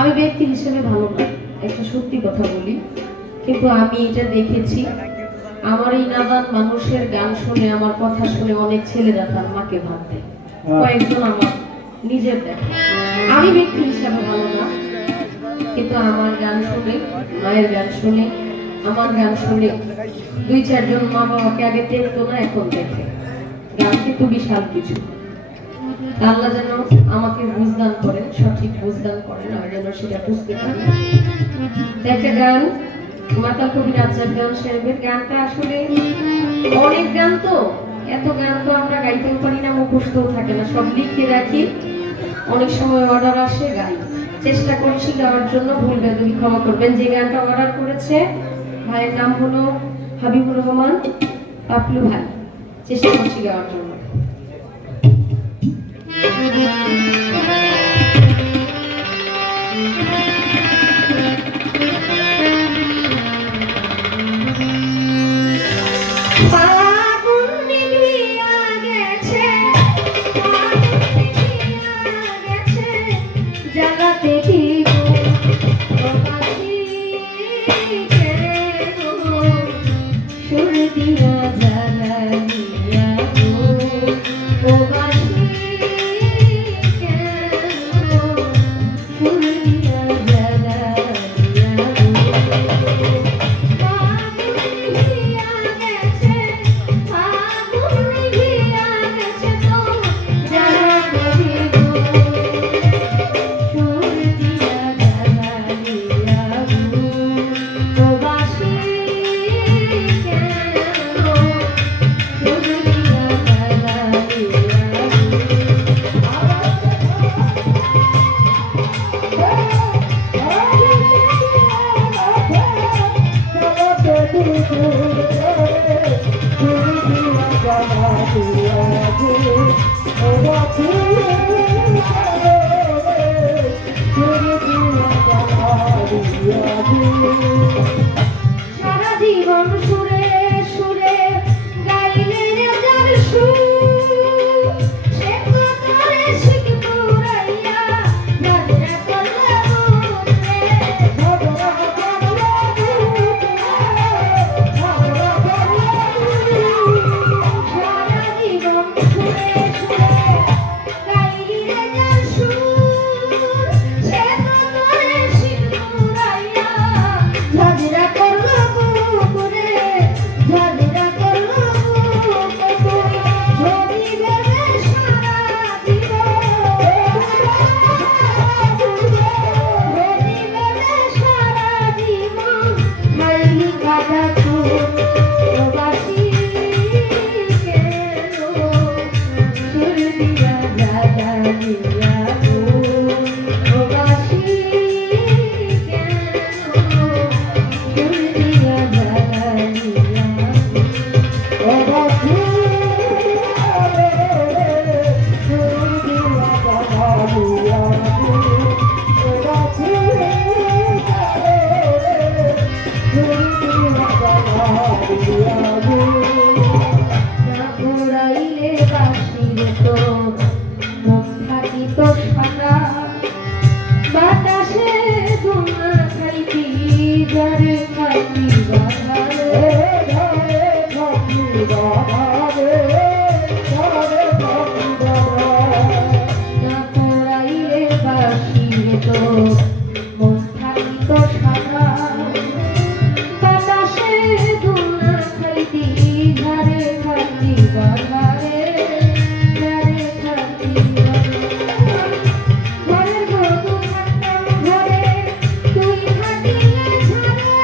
আমি ব্যক্তি হিসেবে ভালো না, একটা সত্যি কথা বলি, কিন্তু আমি এটা দেখেছি আমার এই নাদান মানুষের গান শুনে, আমার কথা শুনে অনেক ছেলেরা তার মাকে ভাত দেয়। কয়েকজন আমার নিজের দেখে। আমি ব্যক্তি হিসাবে ভালো না, কিন্তু আমার গান শুনে, মায়ের গান শুনে, আমার গান শুনে দুই চারজন মা বাবাকে আগে দেখতো না, এখন দেখে। গান কিন্তু বিশাল কিছু। আল্লাহ যেন আমাকে বুঝদান করেন, সঠিক বুঝদান করেন, আমি যেন সেটা বুঝতে পারি। একটা গান মাতা কবি রাজ্জাক গান সাহেবের গানটা আসলে অনেক গান, তো এত গান তো আমরা গাইতেও পারি না, মুখস্থও থাকে না, সব লিখে রাখি, অনেক সময় অর্ডার আসে, গাই। চেষ্টা করছি গাওয়ার জন্য, ভুল বেদবি ক্ষমা করবেন। যে গানটা অর্ডার করেছে ভাইয়ের নাম হলো হাবিবুর রহমান পাপলু ভাই, চেষ্টা করছি গাওয়ার জন্য। সারা জীবন সুরে সুরে গাইলে যার সুর, সে তো তারে শিখপুরাইয়া ঝগড়া করলে বুঝলে, ঝগড়া করলে বুঝলে, ঝগড়া করলে সারা জীবন সুরে সুরে গাইলে যার সুর, সে তো তারে শিখপুরাইয়া ঝগড়া করলো পুকুরে, ঝগড়া করলো পুকুরে, ঝড়ি দেবে সারা জীবন, ঝড়ি দেবে সারা জীবন, খাইলি কাটা চুল প্রবাসী কেন, সুর দিয়া জাগা দিয়া প্রবাসী কেন, সুর দিয়া জাগা দিয়া প্রবাসী, সুর দিয়া জাগা দিয়া প্রবাসী, সুর দিয়া জাগা দিয়া না ঘুরাইলে বাসির তোর মন থাকিত সাদা, বাতাসে ধুমা খাইতি ঝরে খাইতি বাধারে, ঝরে খাইতি বাধারে, ঝরে খাইতি বাধারে, না ঘুরাইলে বাসির তোর মন থাকিত সাদা, বাতাসে ধুমা খাইতি ঝরে খাইতি বাধারে, ঝরে খাইতি বাধারে। ঘরের বধূ থাকতাম ঘরে, তুই থাকিলে ঝরে,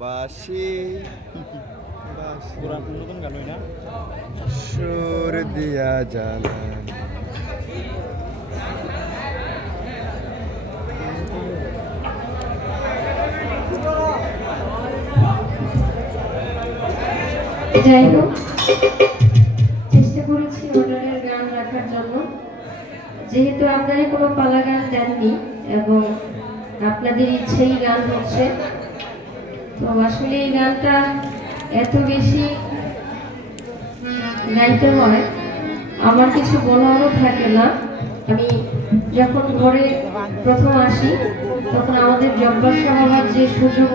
বাসি পুরান নতুন গান না সুর দিয়া জ্বালান যাই হোক, চেষ্টা করেছি অর্ডারের গান রাখার জন্য। যেহেতু আপনারা কোনো পালা গান দেননি এবং আপনাদের ইচ্ছেই গান হচ্ছে, তো আসলে এই গানটা এত বেশি গাইতে হয়, আমার কিছু বলারও থাকে না। আমি যখন ঘরে প্রথম আসি তখন আমাদের জব্বার সাহাবার যে সুযোগ